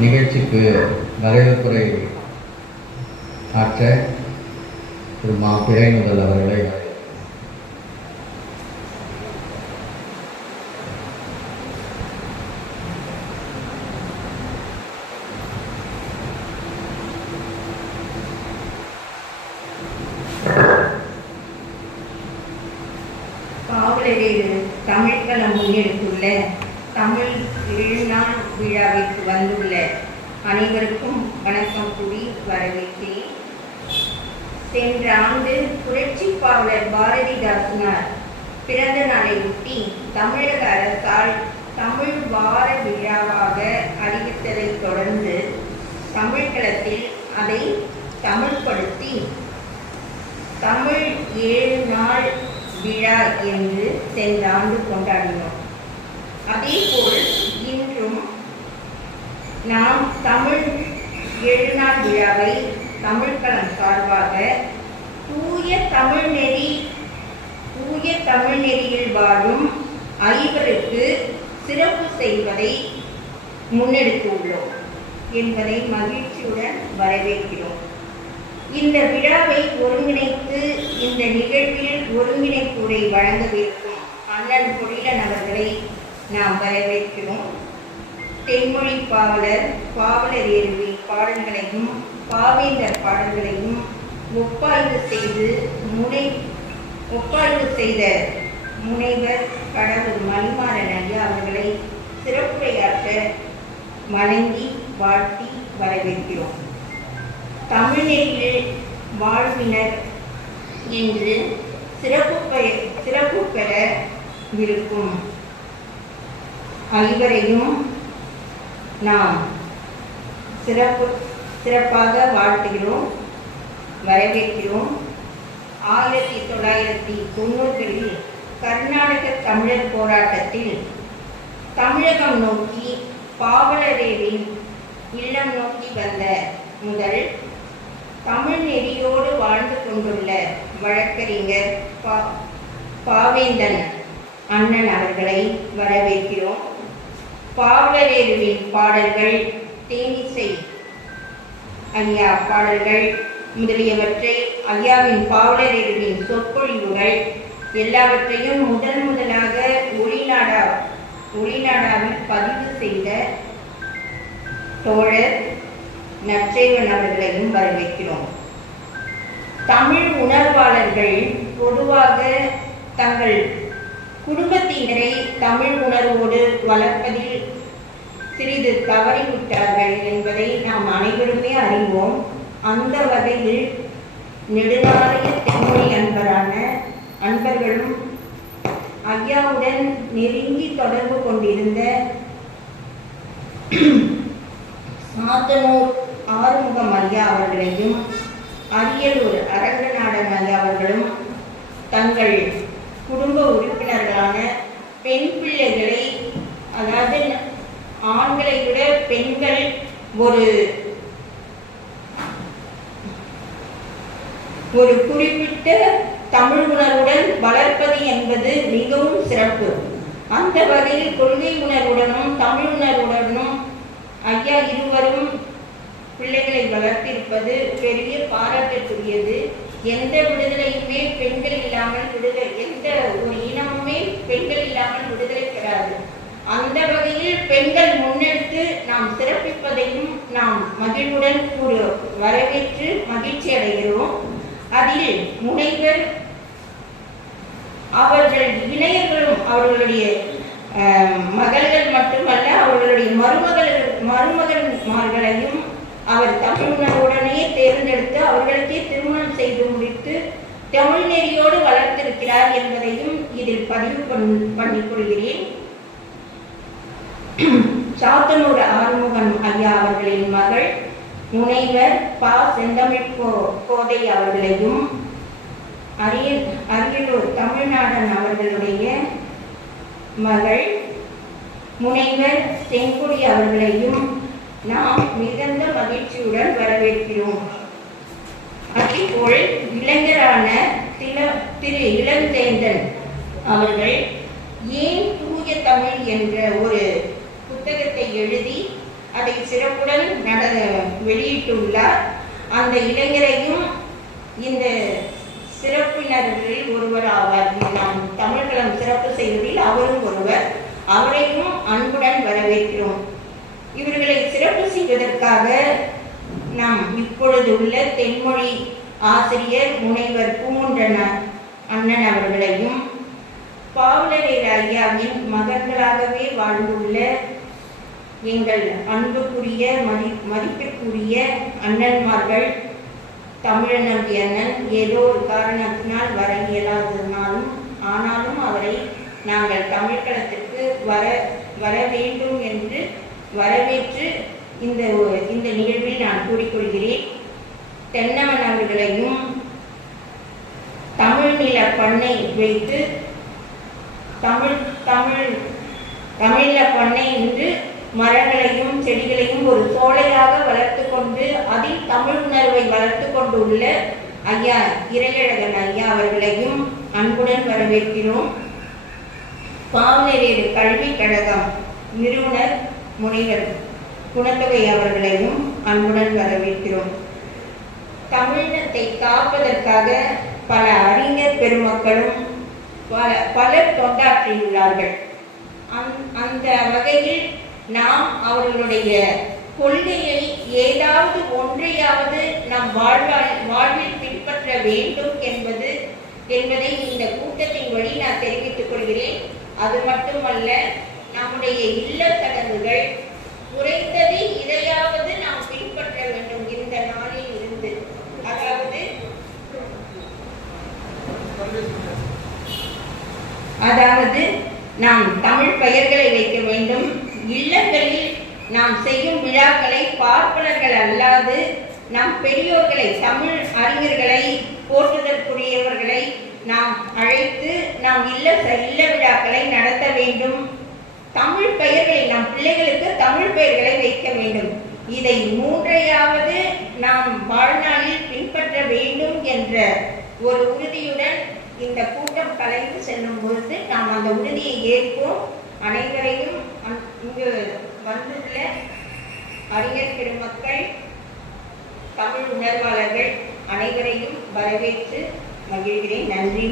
நிகழ்ச்சிக்கு வரவேற்புரை ஆற்ற திரு மா பிறை முதல் அவர்களை தமிழ்களம் முன்னெடுத்துள்ள தமிழ் எழுநாள் விழாவிற்கு வந்துள்ள அனைவருக்கும் வணக்கம் கூறி வரவேற்கிறேன். சென்ற ஆண்டு புரட்சி பாவலர் பாரதிதாசனார் பிறந்த நாளை ஒட்டி தமிழக அரசால் தமிழ் வார விழாவாக அறிவித்ததை தொடர்ந்து தமிழ்களத்தில் அதை தமிழ்படுத்தி தமிழ் 7 நாள் விழா என்று சென்ற ஆண்டு கொண்டாடினோம். அதேபோல் இன்றும் நாம் தமிழ் 7 நாள் விழாவை தமிழ்களம் சார்பாக தூய தமிழ் நெறியில் வாழும் ஐவருக்கு சிறப்பு செய்வதை முன்னெடுத்துள்ளோம் என்பதை மகிழ்ச்சியுடன் வரவேற்கிறோம். இந்த விழாவை ஒருங்கிணைத்து இந்த நிகழ்வில் ஒருங்கிணைப்புரை வழங்கவிருக்கும் அண்ணன் பொழிலன் அவர்களை நாம் வரவேற்கிறோம். தென்மொழி பாவலர் ஏறுவி பாடல்களையும் பாவேந்தர் பாடல்களையும் ஒப்பாய்வு செய்த முனைவர் கடவுள் மணிமாறன் ஐயா அவர்களை சிறப்புரையாற்ற வணங்கி வாழ்த்தி வரவேற்கிறோம். தமிழ்நெறியில் வாழ்வினர் என்று சிறப்பு பெற இருக்கும் ஐவரையும் நாம் சிறப்பாக வாழ்த்துகிறோம், வரவேற்கிறோம். 1990களில் கர்நாடக தமிழர் போராட்டத்தில் தமிழகம் நோக்கி பாவலரேவின் இல்லம் நோக்கி வந்த முதல் தமிழ் நெறியோடு வாழ்ந்து கொண்டுள்ள வழக்கறிஞர் பாவேந்தன் அண்ணன் அவர்களை வரவேற்கிறோம். பாவலரேவின் பாடல்கள், தேனிசை ஐயா பாடல்கள் முதலியவற்றை, ஐயாவின் பாவலரேவின் சொற்பொழிவுகள் எல்லாவற்றையும் முதலாக ஒளிநாடாவில் பதிவு செய்த தோழர் நற்செய்வன் அவர்களையும் வரவேற்கிறோம். தமிழ் உணர்வாளர்கள் பொதுவாக தங்கள் குடும்பத்தினரை தமிழ் உணர்வோடு வளர்ப்பதில் சிறிது தவறிவிட்டார்கள் என்பதை நாம் அனைவருமே அறிவோம். அந்த வகையில் நெடுநாளைய தென்மொழி அன்பர்களும் ஐயாவுடன் நெருங்கி தொடர்பு கொண்டிருந்த சாத்தனூர் ஆறுமுகம் ஐயா அவர்களையும் அரியலூர் அரங்கநாடன் ஐயா அவர்களும் தங்கள் குடும்ப உறுப்பினர்களான பெண் பிள்ளைகளை, அதாவது ஆண்களை விட பெண்கள் ஒரு குறிப்பிட்ட தமிழ் உணர்வுடன் வளர்ப்பது என்பது மிகவும் சிறப்பு. அந்த வகையில் கொள்கை உணர்வுடனும் தமிழ் உணர்வுடனும் ஐயா இருவரும் பிள்ளைகளை வளர்த்திருப்பது பெரிய பாராட்டுக்குரியது. எந்த விடுதலையுமே பெண்கள் இல்லாமல் எந்த ஒரு இனமுமே பெண்கள் இல்லாமல் விடுதலை பெறாது. அந்த வகையில் பெண்கள் முன்னெடுத்து நாம் சிறப்பிப்பதையும் நாம் மகிழ்வுடன் வரவேற்று மகிழ்ச்சி அடைகிறோம். அதில் முனைவர் அவர்கள் இளையர்களும் அவர்களுடைய மகள்கள் மட்டுமல்ல, அவர்களுடைய மருமகன்மார்களையும் அவர் தமிழுடனே தேர்ந்தெடுத்து அவர்களுக்கே திருமணம் செய்து முடித்து தமிழ் நெறியோடு வளர்த்திருக்கிறார் என்பதையும் இதில் பதிவு பண்ணிக் கொள்கிறேன். சாத்தனூர் ஆறுமுகம் ஐயா அவர்களின் மகள் முனைவர் செந்தமிழ் கோதை அவர்களையும் அரியலூர் தமிழ்நாடன் அவர்களுடைய மகள் முனைவர் செங்கொடி அவர்களையும் நாம் மிகுந்த மகிழ்ச்சியுடன் வரவேற்கிறோம். அதேபோல் இளைஞரான திரு இளஞ்சேந்தன் அவர்கள் ஏன் தூய தமிழ் என்ற ஒரு புத்தகத்தை எழுதி அதை சிறப்புடன் வெளியிட்டுள்ளார். அந்த இளைஞரையும் இந்த சிறப்பினர்களில் ஒருவர் ஆவார். நாம் தமிழ்களம் சிறப்பு செய்வதில் அவரும் ஒருவர். அவரையும் அன்புடன் வரவேற்கிறோம். இவர்களை சிறப்பு செய்வதற்காக நாம் இப்பொழுது உள்ள தென்மொழி ஆசிரியர் முனைவர் பூங்குன்றன் அண்ணன் அவர்களையும், பாவலரேறு ஐயாவின் மகன்களாகவே வாழ்ந்துள்ள எங்கள் அன்புக்குரிய மதிப்பிற்குரிய அண்ணன்மார்கள், தமிழநம்பி அண்ணன் ஏதோ ஒரு காரணத்தினால் வர இயலாததுனாலும் ஆனாலும் அவரை நாங்கள் தமிழ்களத்திற்கு வர வேண்டும் என்று வரவேற்று இந்த நிகழ்வில் நான் கூறிக்கொள்கிறேன். தென்னவன் அவர்களையும் தமிழ் நில பண்ணை வைத்து தமிழ்ல பண்ணை என்று மரங்களையும் செடிகளையும் ஒரு சோலையாக வளர்த்து கொண்டு அதில் தமிழ் உணர்வை வளர்த்து கொண்டு உள்ள ஐயா இறையழகன் ஐயா அவர்களையும் அன்புடன் வரவேற்கிறோம். பாவலரேறு கல்விக் கழகம் நிறுவனர் முனைவர் குணத்தொகை அவர்களையும் அன்புடன் வரவேற்கிறோம். தமிழினத்தை காப்பதற்காக பல அறிஞர் பெருமக்களும் பலர் தொண்டாற்றியுள்ளார்கள். அந்த வகையில் நாம் அவர்களுடைய கொள்கையை ஏதாவது ஒன்றையாவது நம் வாழ்வில் பின்பற்ற வேண்டும் என்பதை இந்த கூட்டத்தின் வழி நான் தெரிவித்துக் கொள்கிறேன். அது மட்டுமல்ல, நம்முடைய இல்ல சடங்குகள் குறைந்தது இதையாவது நாம் பின்பற்ற வேண்டும் இந்த நாளில் இருந்து. அதாவது நாம் தமிழ் பெயர்களை வைக்க வேண்டும். இல்லங்களில் நாம் செய்யும் விழாக்களை பார்ப்பனர்கள் அல்லாது நம் பெரியோர்களை, தமிழ் அறிஞர்களை, போற்றுதற்குரியவர்களை நாம் அழைத்து நாம் இல்ல விழாக்களை நடத்த வேண்டும். தமிழ் பெயர்களை, நம் பிள்ளைகளுக்கு தமிழ் பெயர்களை வைக்க வேண்டும். இதை மூன்றையாவது நாம் வாழ்நாளில் பின்பற்ற வேண்டும் என்ற ஒரு உறுதியுடன் இந்த கூட்டம் கலைந்து செல்லும் பொழுது நாம் அந்த உறுதியை ஏற்போம். அனைவரையும் இங்கு வந்துள்ள அறிஞர் பெருமக்கள், தமிழ் உணர்வாளர்கள் அனைவரையும் வரவேற்று மகிழ்கிறேன். நன்றி.